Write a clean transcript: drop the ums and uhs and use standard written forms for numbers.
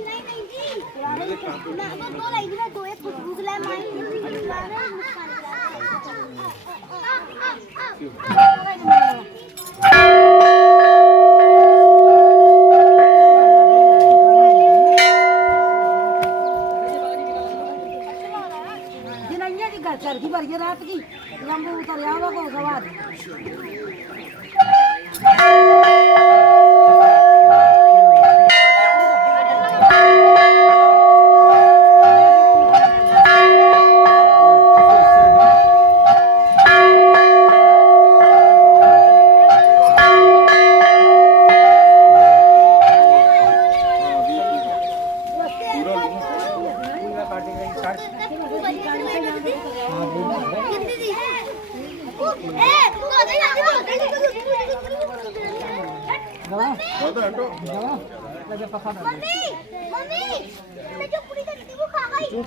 नहीं नहीं जी ना तो लाइक ना दो एक खुशबू ले माई जिन्हें की घर चरखी भर के रात की लंबू उतर आवा को सवार मम्मी मम्मी मैं जो पूरी करती वो खा गई